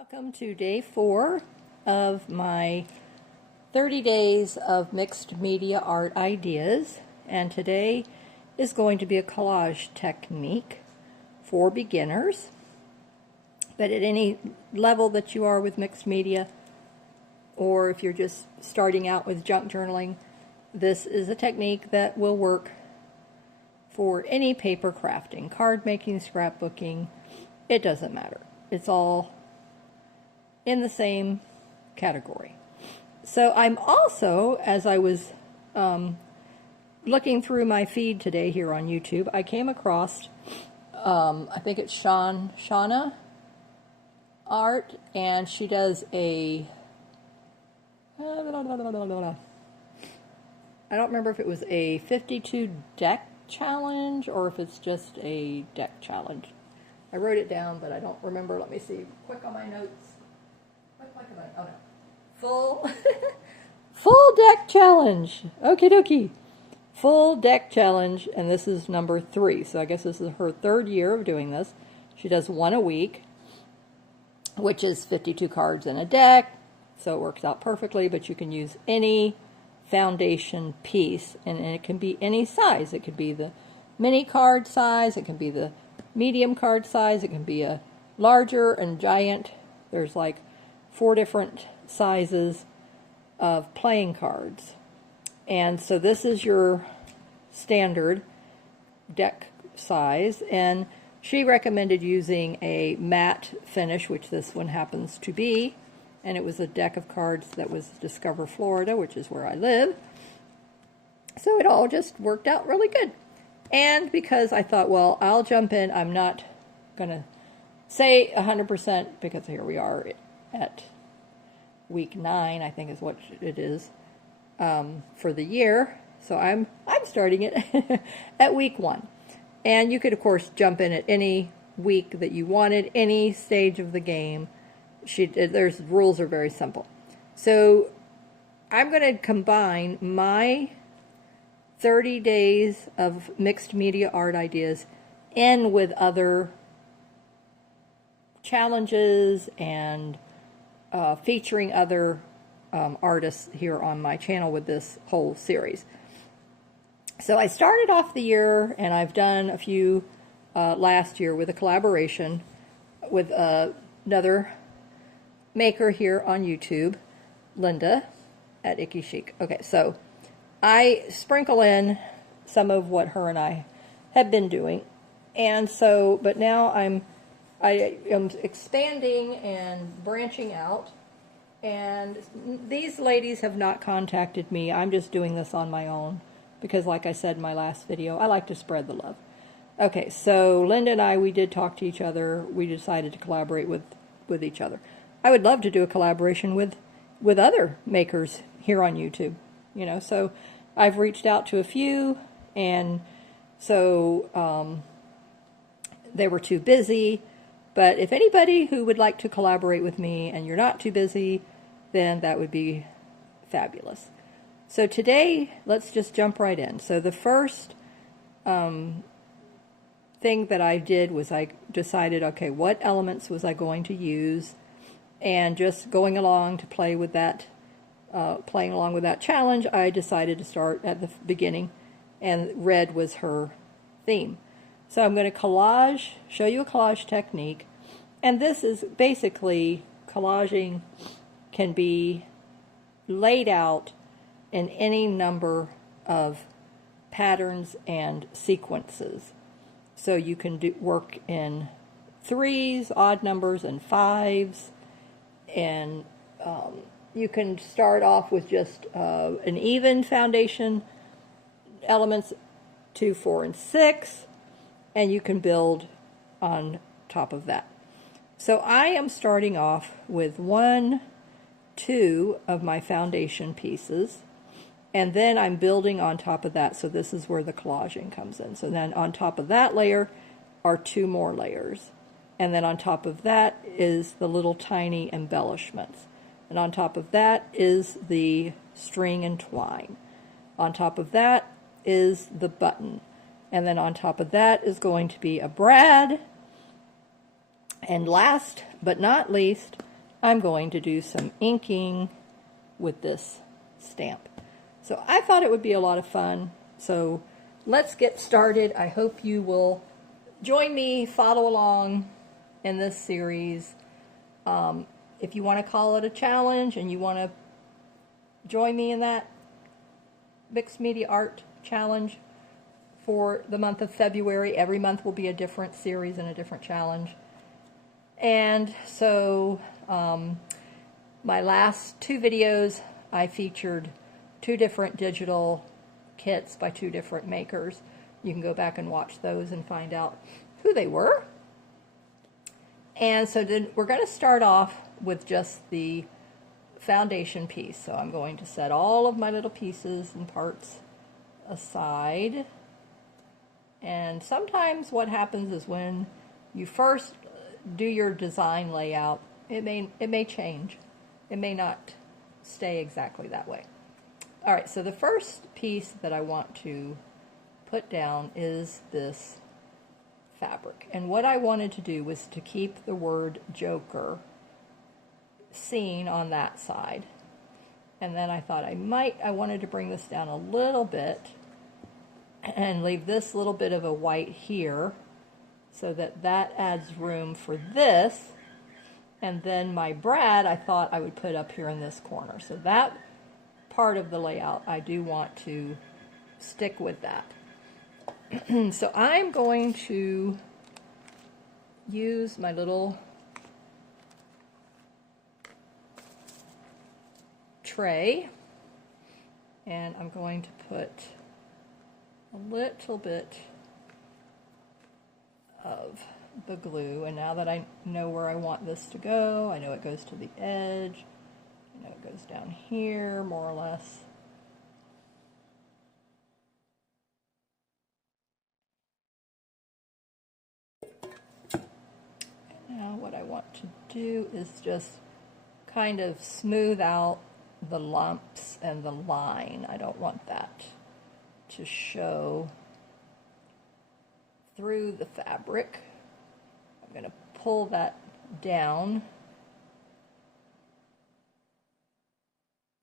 Welcome to day 4 of my 30 days of mixed media art ideas, and today is going to be a collage technique for beginners. But at any level that you are with mixed media, or if you're just starting out with junk journaling, this is a technique that will work for any paper crafting, card making, scrapbooking. It doesn't matter. It's all in the same category. So I'm also, as I was looking through my feed today here on YouTube, I came across, I think it's Shauna Art, and she does a, I don't remember if it was a 52 deck challenge or if it's just a deck challenge. I wrote it down, but I don't remember. Let me see. Quick on my notes. Oh no. Full deck challenge. Okie dokie. Full deck challenge, and this is number 3. So I guess this is her 3rd year of doing this. She does one a week, which is 52 cards in a deck. So it works out perfectly, but you can use any foundation piece, and it can be any size. It could be the mini card size, it can be the medium card size, it can be a larger and giant. There's like 4 different sizes of playing cards. And so this is your standard deck size, and she recommended using a matte finish, which this one happens to be, and it was a deck of cards that was Discover Florida, which is where I live. So it all just worked out really good. And because I thought, well, I'll jump in, I'm not going to say 100% because here we are at week 9, I think is what it is, for the year. So I'm starting it at week 1. And you could, of course, jump in at any week that you wanted, any stage of the game. There's rules are very simple. So I'm going to combine my 30 days of mixed media art ideas in with other challenges and featuring other artists here on my channel with this whole series. So I started off the year, and I've done a few last year with a collaboration with another maker here on YouTube, Linda at Icky Chic. Okay, so I sprinkle in some of what her and I have been doing, and so, but now I am expanding and branching out, and these ladies have not contacted me. I'm just doing this on my own because, like I said in my last video, I like to spread the love. Okay, so Linda and I, we did talk to each other. We decided to collaborate with each other. I would love to do a collaboration with other makers here on YouTube, you know, so I've reached out to a few, and so they were too busy. But if anybody who would like to collaborate with me and you're not too busy, then that would be fabulous. So today, let's just jump right in. So the first thing that I did was I decided, okay, what elements was I going to use? And just going along to play with that, playing along with that challenge, I decided to start at the beginning, and red was her theme. So I'm going to show you a collage technique, and this is basically, collaging can be laid out in any number of patterns and sequences. So you can work in 3s, odd numbers, and 5s, and you can start off with just an even foundation, elements 2, 4, and 6, and you can build on top of that. So I am starting off with 1, 2 of my foundation pieces, and then I'm building on top of that. So this is where the collaging comes in. So then on top of that layer are 2 more layers, and then on top of that is the little tiny embellishments, and on top of that is the string and twine. On top of that is the button. And then on top of that is going to be a brad. And last but not least, I'm going to do some inking with this stamp. So I thought it would be a lot of fun. So let's get started. I hope you will join me, follow along in this series. If you want to call it a challenge and you want to join me in that mixed media art challenge for the month of February, every month will be a different series and a different challenge. And so my last two videos, I featured two different digital kits by two different makers. You can go back and watch those and find out who they were. And so we're going to start off with just the foundation piece. So I'm going to set all of my little pieces and parts aside. And sometimes what happens is when you first do your design layout, it may change. It may not stay exactly that way. All right, so the first piece that I want to put down is this fabric. And what I wanted to do was to keep the word Joker seen on that side. And then I thought I wanted to bring this down a little bit and leave this little bit of a white here so that that adds room for this. And then my brad I thought I would put up here in this corner. So that part of the layout, I do want to stick with that. So I'm going to use my little tray, and I'm going to put a little bit of the glue. And now that I know where I want this to go, I know it goes to the edge, I know it goes down here more or less. Now what I want to do is just kind of smooth out the lumps and the line. I don't want that to show through the fabric. I'm going to pull that down,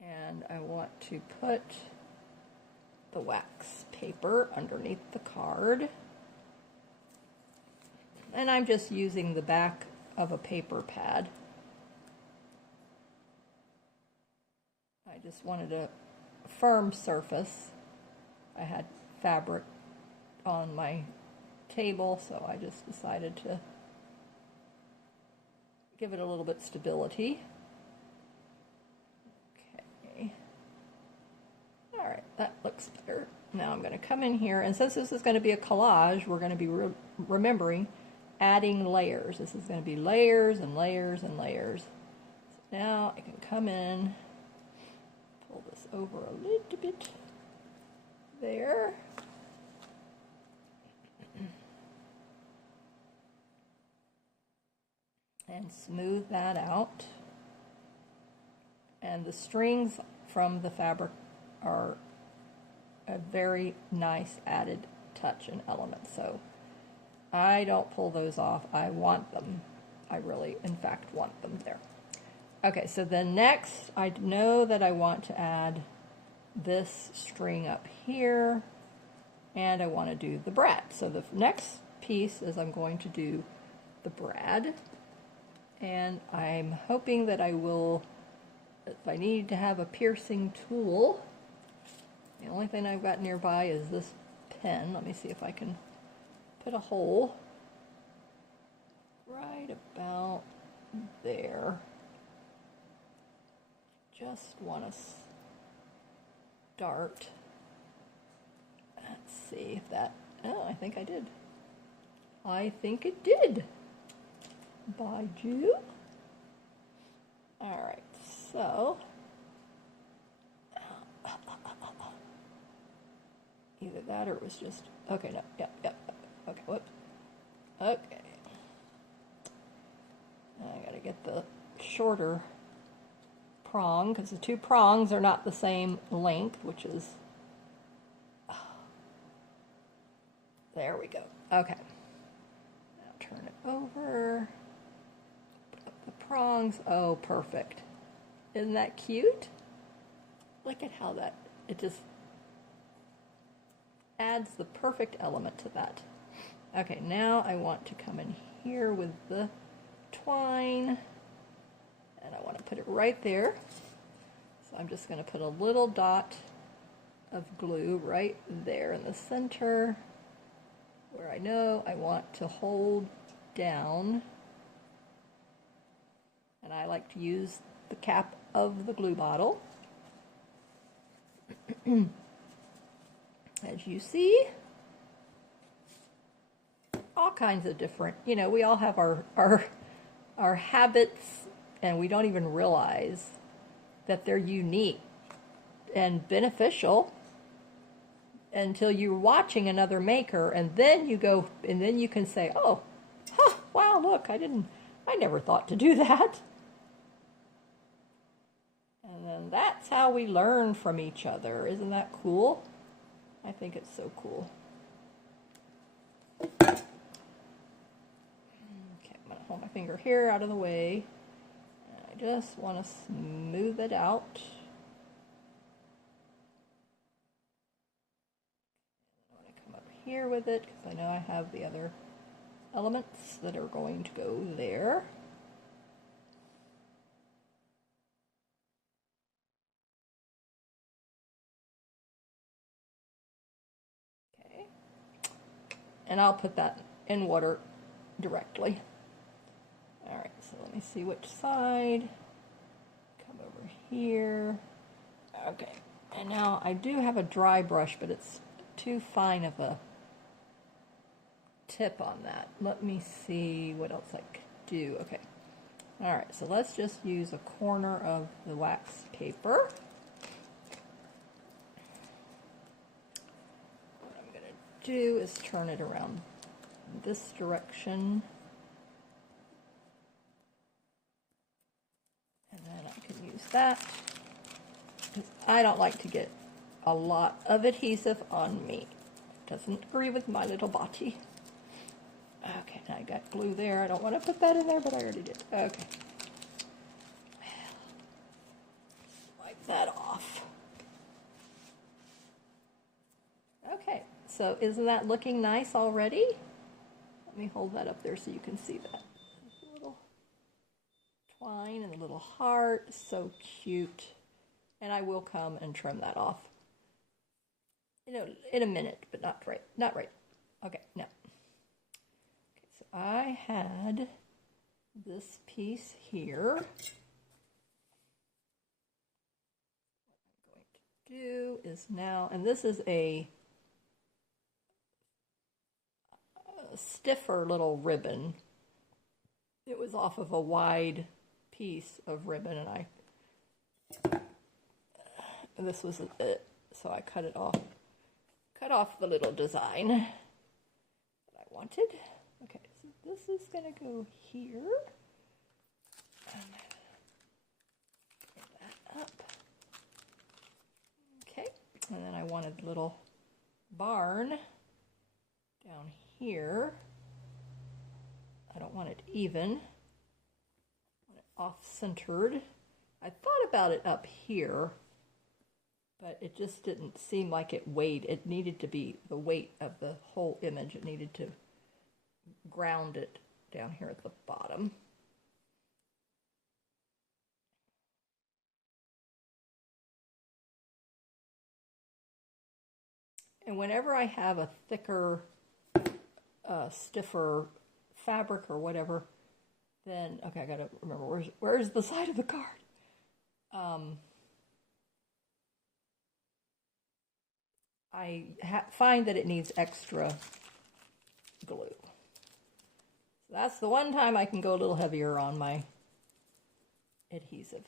and I want to put the wax paper underneath the card. And I'm just using the back of a paper pad. I just wanted a firm surface. I had fabric on my table, so I just decided to give it a little bit stability. Okay. All right, that looks better. Now I'm going to come in here, and since this is going to be a collage, we're going to be remembering adding layers. This is going to be layers and layers and layers. So now I can come in, pull this over a little bit there. And smooth that out. And the strings from the fabric are a very nice added touch and element. So I don't pull those off. I want them. I really, in fact, want them there. Okay, so then next, I know that I want to add this string up here, and I want to do the brad. So the next piece is I'm going to do the brad, and I'm hoping that I will, if I need to have a piercing tool, the only thing I've got nearby is this pen. Let me see if I can put a hole right about there. Just want to start. Let's see if that, oh, I think I did. I think it did. By June. All right, so either that or it was just, okay, no, yep, okay, whoops, okay. I gotta get the shorter prong, because the two prongs are not the same length, which is, there we go, okay. Now turn it over, put up the prongs. Oh, perfect. Isn't that cute? Look at how it just adds the perfect element to that. Okay, now I want to come in here with the twine, and I want to put it right there. So I'm just going to put a little dot of glue right there in the center where I know I want to hold down. And I like to use the cap of the glue bottle. As you see, all kinds of different, you know, we all have our habits, and we don't even realize that they're unique and beneficial until you're watching another maker, and then you go, and then you can say, oh, huh, wow, look, I never thought to do that. And then that's how we learn from each other. Isn't that cool? I think it's so cool. Okay, I'm going to hold my finger here out of the way. And I just want to smooth it out. I want to come up here with it because I know I have the other elements that are going to go there. And I'll put that in water directly. All right, so let me see which side. Come over here. Okay, and now I do have a dry brush, but it's too fine of a tip on that. Let me see what else I could do. Okay, all right, so let's just use a corner of the wax paper. Do is turn it around this direction, and then I can use that because I don't like to get a lot of adhesive on me. Doesn't agree with my little body. Okay, now I got glue there. I don't want to put that in there, but I already did. Okay, wipe that off. Okay. So isn't that looking nice already? Let me hold that up there so you can see that. A little twine and a little heart, so cute. And I will come and trim that off. You know, in a minute, but not right. Not right. Okay, no. Okay, so I had this piece here. What I'm going to do is now, and this is a stiffer little ribbon. It was off of a wide piece of ribbon, and this was it, so I cut it off. Cut off the little design that I wanted. Okay, so this is going to go here. And get that up. Okay, and then I wanted a little barn down here. I don't want it even. I want it off-centered. I thought about it up here, but it just didn't seem like it weighed. It needed to be the weight of the whole image. It needed to ground it down here at the bottom. And whenever I have a thicker, stiffer fabric or whatever, then, okay, I gotta remember, where's the side of the card? I find that it needs extra glue. So that's the one time I can go a little heavier on my adhesive.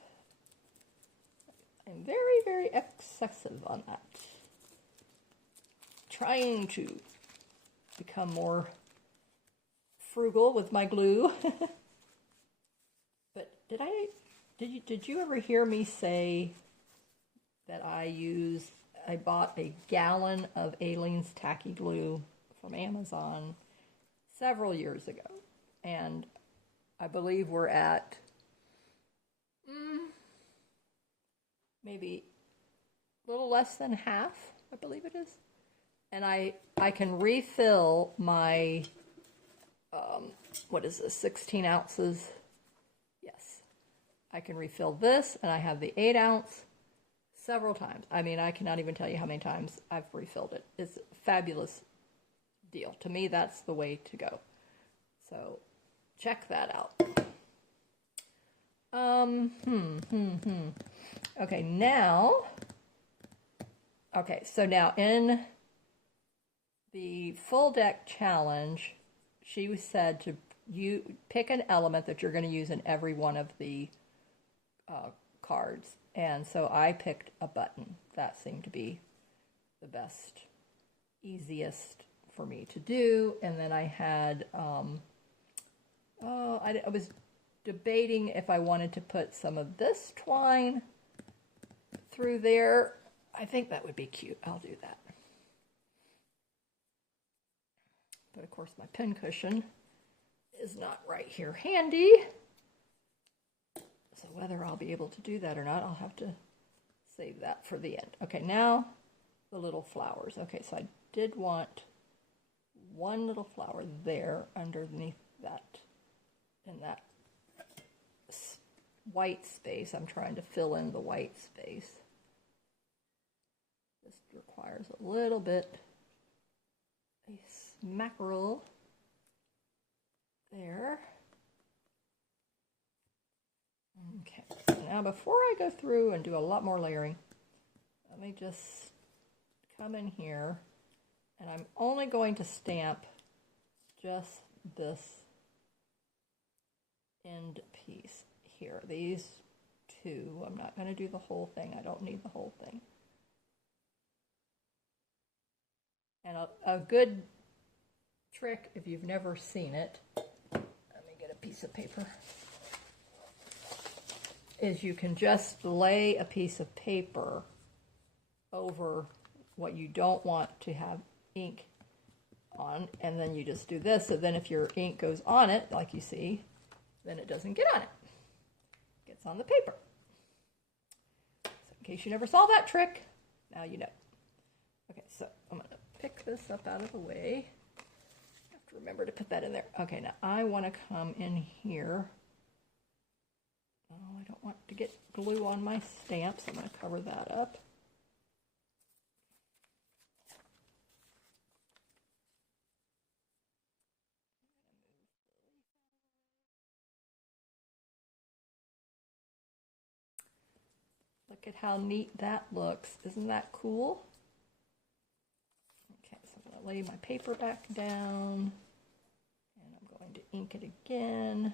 I'm very, very excessive on that. Trying to become more frugal with my glue. But did you ever hear me say that I bought a gallon of Aleene's tacky glue from Amazon several years ago, and I believe we're at maybe a little less than half, I believe it is. And I can refill my, what is this, 16 ounces? Yes. I can refill this, and I have the 8 ounce several times. I mean, I cannot even tell you how many times I've refilled it. It's a fabulous deal. To me, that's the way to go. So check that out. Okay, so now in the full deck challenge, she said to pick an element that you're going to use in every one of the cards. And so I picked a button. That seemed to be the best, easiest for me to do. And then I had, I was debating if I wanted to put some of this twine through there. I think that would be cute. I'll do that. But of course my pin cushion is not right here handy. So whether I'll be able to do that or not, I'll have to save that for the end. Okay, now the little flowers. Okay, so I did want one little flower there underneath that, in that white space. I'm trying to fill in the white space. This requires a little bit, a smackerel there. Okay, now before I go through and do a lot more layering, let me just come in here, and I'm only going to stamp just this end piece here. These two, I'm not going to do the whole thing. I don't need the whole thing. And a good trick, if you've never seen it, let me get a piece of paper, is you can just lay a piece of paper over what you don't want to have ink on, and then you just do this. So then if your ink goes on it, like you see, then it doesn't get on it. It gets on the paper. So in case you never saw that trick, now you know. Okay, so I'm going to pick this up out of the way. I have to remember to put that in there. Okay, now I want to come in here. Oh, I don't want to get glue on my stamps. I'm going to cover that up. Look at how neat that looks. Isn't that cool? Okay, so I'm going to lay my paper back down, and I'm going to ink it again.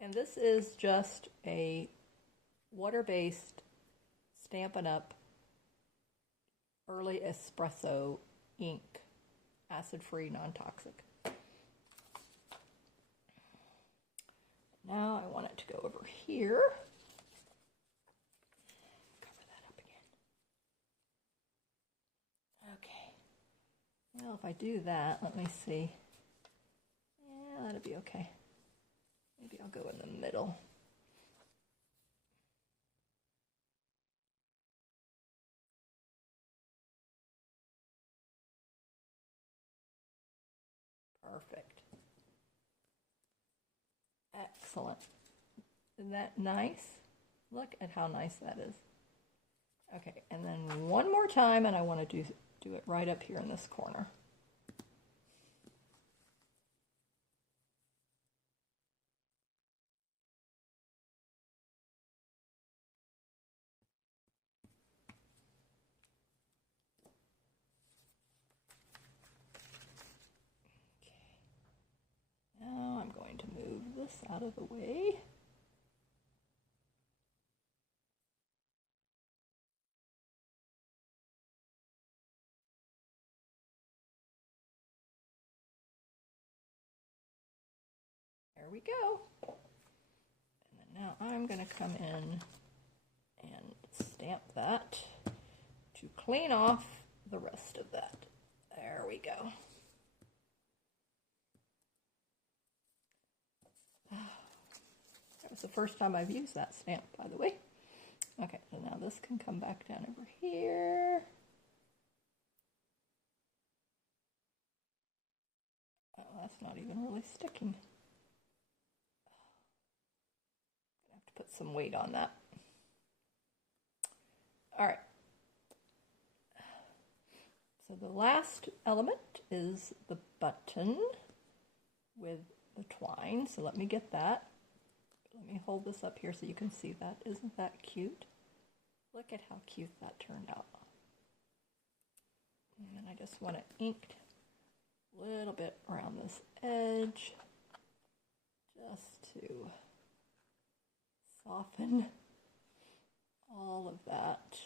And this is just a water-based Stampin' Up! Early Espresso ink, acid-free, non-toxic. Now I want it to go over here. Cover that up again. Okay. Well, if I do that, let me see. Yeah, that'll be okay. Maybe I'll go in the middle. Perfect. Excellent. Isn't that nice? Look at how nice that is. Okay, and then one more time, and I want to do it right up here in this corner. Now I'm going to move this out of the way. There we go. And then now I'm going to come in and stamp that to clean off the rest of that. There we go. the first time I've used that stamp, by the way. Okay, so now this can come back down over here. Oh, that's not even really sticking. I have to put some weight on that. All right. So the last element is the button with the twine. So let me get that. Let me hold this up here so you can see that. Isn't that cute? Look at how cute that turned out. And then I just want it inked a little bit around this edge just to soften all of that.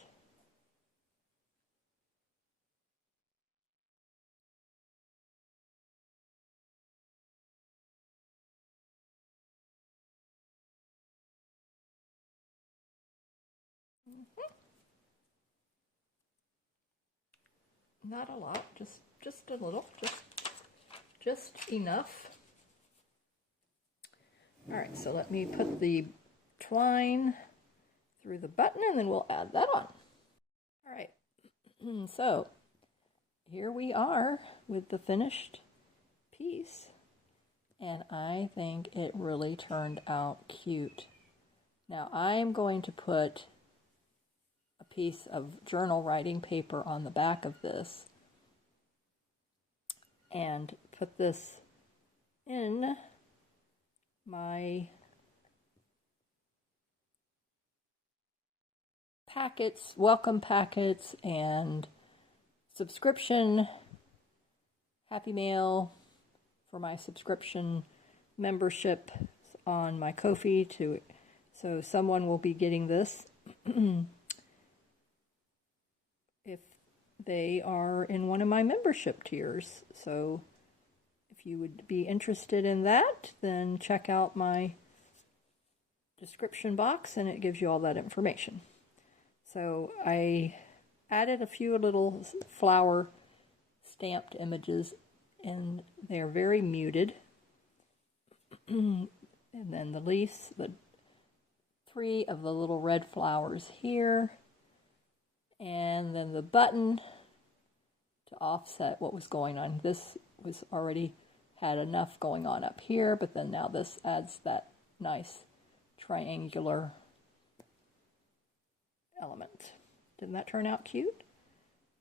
Not a lot, just a little, just enough. All right, so let me put the twine through the button and then we'll add that on. All right, so here we are with the finished piece, and I think it really turned out cute. Now I'm going to put a piece of journal writing paper on the back of this and put this in my packets, welcome packets, and subscription happy mail for my subscription membership on my Kofi so someone will be getting this if they are in one of my membership tiers. So if you would be interested in that, then check out my description box and it gives you all that information. So I added a few little flower stamped images and they're very muted. And then the leaves, the 3 of the little red flowers here. And then the button to offset what was going on. This was already had enough going on up here, but then now this adds that nice triangular element. Didn't that turn out cute?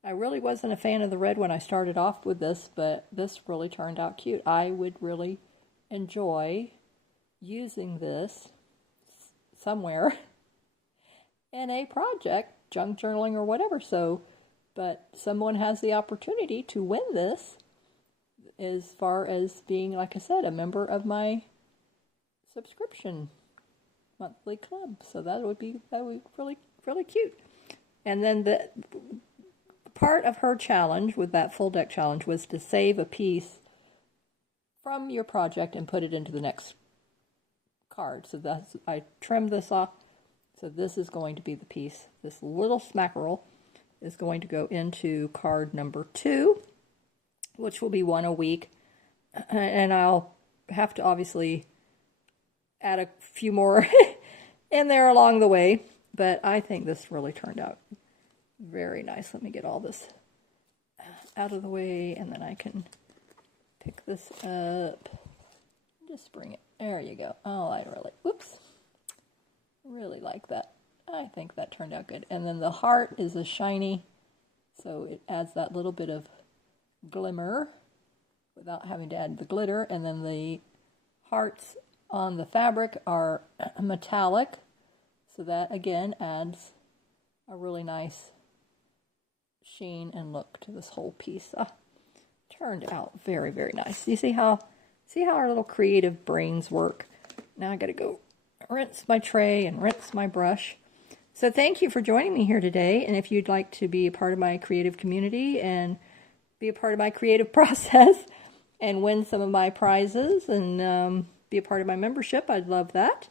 I really wasn't a fan of the red when I started off with this, but this really turned out cute. I would really enjoy using this somewhere in a project, junk journaling or whatever. So, but someone has the opportunity to win this as far as being, like I said, a member of my subscription monthly club. So that would be really, really cute. And then the part of her challenge with that full deck challenge was to save a piece from your project and put it into the next card. So that's, I trimmed this off. So this is going to be the piece. This little smackerel is going to go into card number 2, which will be 1 a week. And I'll have to obviously add a few more in there along the way. But I think this really turned out very nice. Let me get all this out of the way and then I can pick this up. Just bring it. There you go. Oh, I really like that. I think that turned out good. And then the heart is a shiny, so it adds that little bit of glimmer without having to add the glitter. And then the hearts on the fabric are metallic, so that again adds a really nice sheen and look to this whole piece. Turned out very, very nice. You see how our little creative brains work? Now I gotta go rinse my tray and rinse my brush. So thank you for joining me here today. And if you'd like to be a part of my creative community and be a part of my creative process and win some of my prizes and be a part of my membership, I'd love that.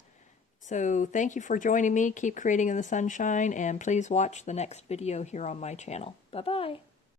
So thank you for joining me. Keep creating in the sunshine, and please watch the next video here on my channel. Bye-bye.